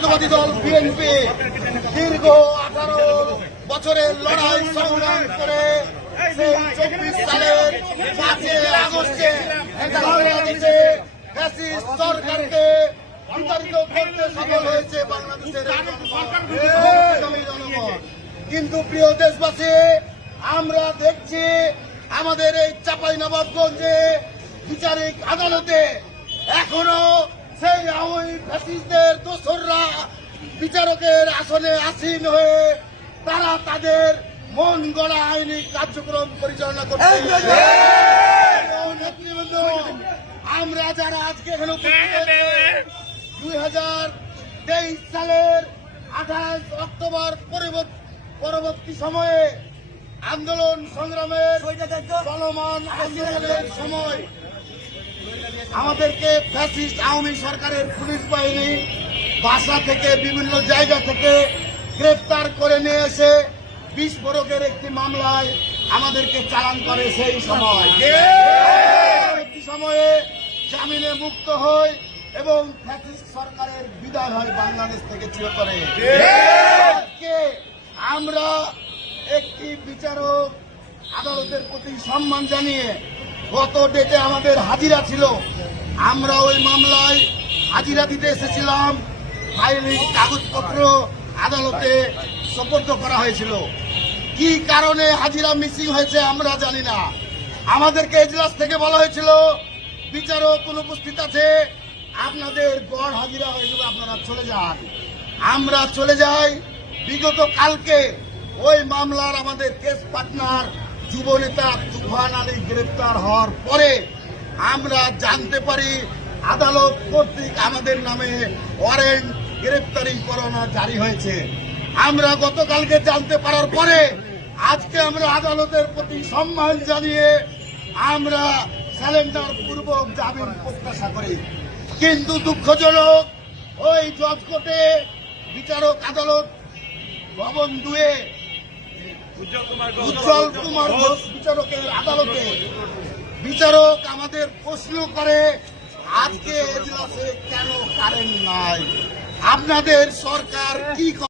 জাতীয়তাবাদী দল বিএনপি দীর্ঘ 18 বছরের লড়াই সংগ্রাম করে সেই 24 সালের 5 আগস্টে বাংলাদেশে ফ্যাসিস্ট সরকারকে বিতাড়িত করতে সফল হয়েছে বাংলাদেশের জনগণ। কিন্তু প্রিয় দেশবাসী, আমরা দেখছি আমাদের এই চাঁপাইনবাবগঞ্জে বিচারিক আদালতে এখনো সেই আওয়ামী ফ্যাসিস্টদের দোসররা বিচারকের আসনে আসীন হয়ে তারা তাদের মন গড়া আইনি কার্যক্রম পরিচালনা করছে। নেতৃবৃন্দ, আমরা যারা আজকে এখানে 2023 সালের 28 অক্টোবর পরবর্তী সময়ে আন্দোলন সংগ্রামের চলমান আন্দোলনের সময় আমাদেরকে ফ্যাসিস্ট আওয়ামী সরকারের পুলিশ বাহিনী বাসা থেকে বিভিন্ন জায়গা থেকে গ্রেফতার করে নিয়ে এসে বিস্ফোরকের একটি মামলায় আমাদেরকে চালান করে। সেই সময়ে জামিনে মুক্ত হয় এবং ফ্যাসিস্ট সরকারের বিদায় হয় বাংলাদেশ থেকে চিরতরে। আমরা একটি বিচারক আদালতের প্রতি সম্মান জানিয়ে গত ডেটে আমাদের হাজিরা ছিল, আমরা ওই মামলায় হাজিরা দিতে এসেছিলাম। ফাইলিং কাগজপত্র আদালতে সোপর্দ করা হয়েছিল। কি কারণে হাজিরা মিসিং হয়েছে আমরা জানি না। আমাদেরকে এজলাস থেকে বলা হয়েছিল বিচারক অনুপস্থিত আছে, আপনাদের গড় হাজিরা হয়ে যাবে, আপনারা চলে যান। আমরা চলে যাই। বিগত কালকে ওই মামলার আমাদের কেস পার্টনার যুবনেতা তুফান আলী গ্রেপ্তার হওয়ার পরে আমরা জানতে পারি আদালত কর্তৃক আমাদের নামে ওয়ারেন্ট গ্রেপ্তারি পরোয়ানা জারি হয়েছে। আমরা গতকালকে জানতে পারার পরে আজকে আমরা আদালতের প্রতি সম্মান জানিয়ে আমরা স্যালেন্ডার পূর্বক জামিন প্রত্যাশা করি। কিন্তু দুঃখজনক ওই জজ কোর্টে বিচারক আদালত ভবন 2 উজ্জ্বল কুমার ঘোষ বিচারকের আদালতে বিচারক আমাদের প্রশ্ন করে আজকে এজলাসে কেন কারেন্ট নাই, আপনাদের সরকার কি